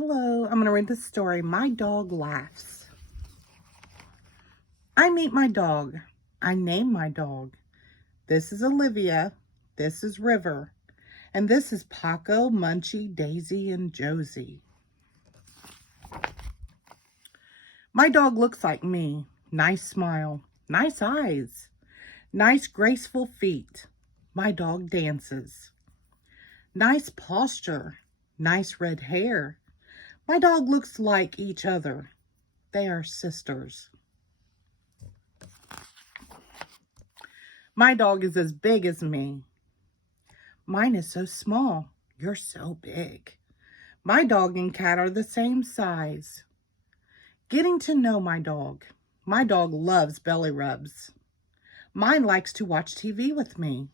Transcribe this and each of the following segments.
Hello, I'm going to read the story, My Dog Laughs. I meet my dog. I name my dog. This is Olivia. This is River. And this is Paco, Munchie, Daisy, and Josie. My dog looks like me. Nice smile. Nice eyes. Nice graceful feet. My dog dances. Nice posture. Nice red hair. My dog looks like each other. They are sisters. My dog is as big as me. Mine is so small. You're so big. My dog and cat are the same size. Getting to know my dog. My dog loves belly rubs. Mine likes to watch TV with me.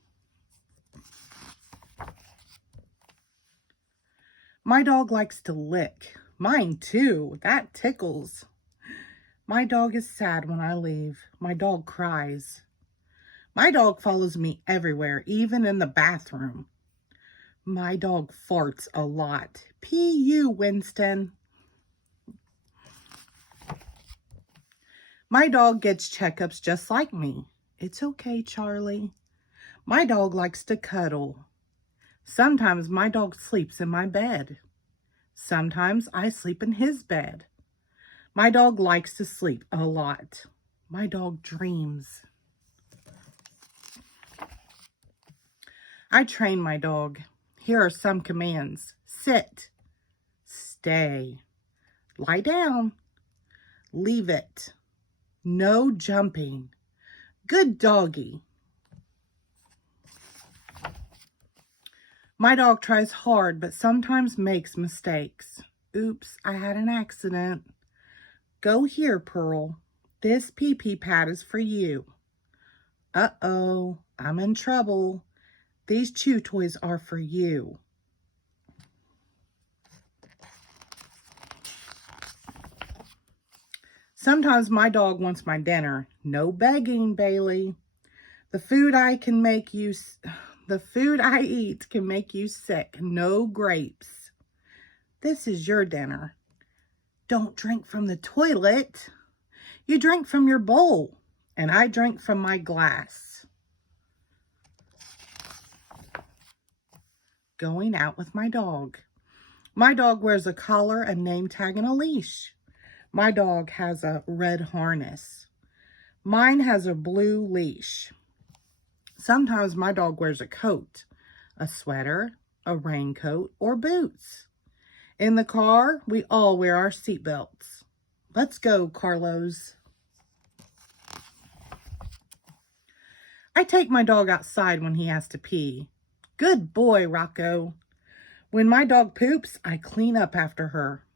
My dog likes to lick. Mine too. That tickles. My dog is sad when I leave. My dog cries. My dog follows me everywhere, even in the bathroom. My dog farts a lot. P.U. Winston. My dog gets checkups just like me. It's okay, Charlie. My dog likes to cuddle. Sometimes my dog sleeps in my bed. Sometimes I sleep in his bed. My dog likes to sleep a lot. My dog dreams. I train my dog. Here are some commands. Sit. Stay. Lie down. Leave it. No jumping. Good doggy. My dog tries hard, but sometimes makes mistakes. Oops, I had an accident. Go here, Pearl. This pee-pee pad is for you. Uh-oh, I'm in trouble. These chew toys are for you. Sometimes my dog wants my dinner. No begging, Bailey. The food I eat can make you sick. No grapes. This is your dinner. Don't drink from the toilet. You drink from your bowl, and I drink from my glass. Going out with my dog. My dog wears a collar, a name tag, and a leash. My dog has a red harness. Mine has a blue leash. Sometimes my dog wears a coat, a sweater, a raincoat, or boots. In the car, we all wear our seatbelts. Let's go, Carlos. I take my dog outside when he has to pee. Good boy, Rocco. When my dog poops, I clean up after her.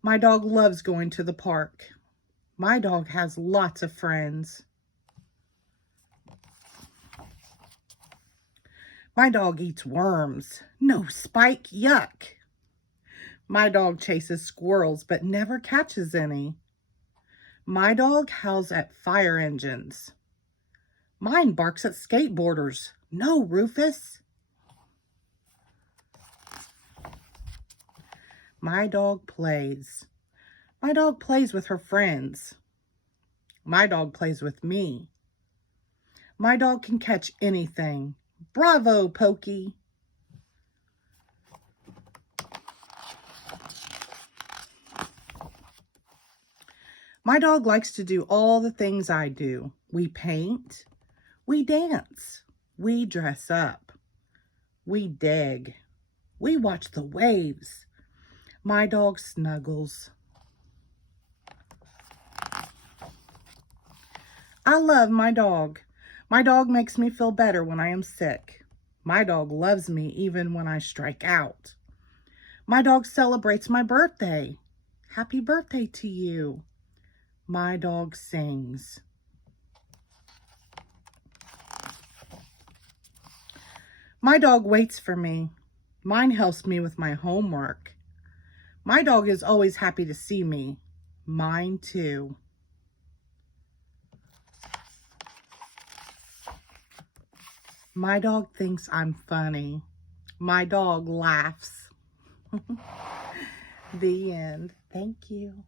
My dog loves going to the park. My dog has lots of friends. My dog eats worms. No, Spike, yuck. My dog chases squirrels but never catches any. My dog howls at fire engines. Mine barks at skateboarders. No, Rufus. My dog plays. My dog plays with her friends. My dog plays with me. My dog can catch anything. Bravo, Pokey. My dog likes to do all the things I do. We paint. We dance. We dress up. We dig. We watch the waves. My dog snuggles. I love my dog. My dog makes me feel better when I am sick. My dog loves me even when I strike out. My dog celebrates my birthday. Happy birthday to you. My dog sings. My dog waits for me. Mine helps me with my homework. My dog is always happy to see me. Mine too. My dog thinks I'm funny. My dog laughs. The end. Thank you.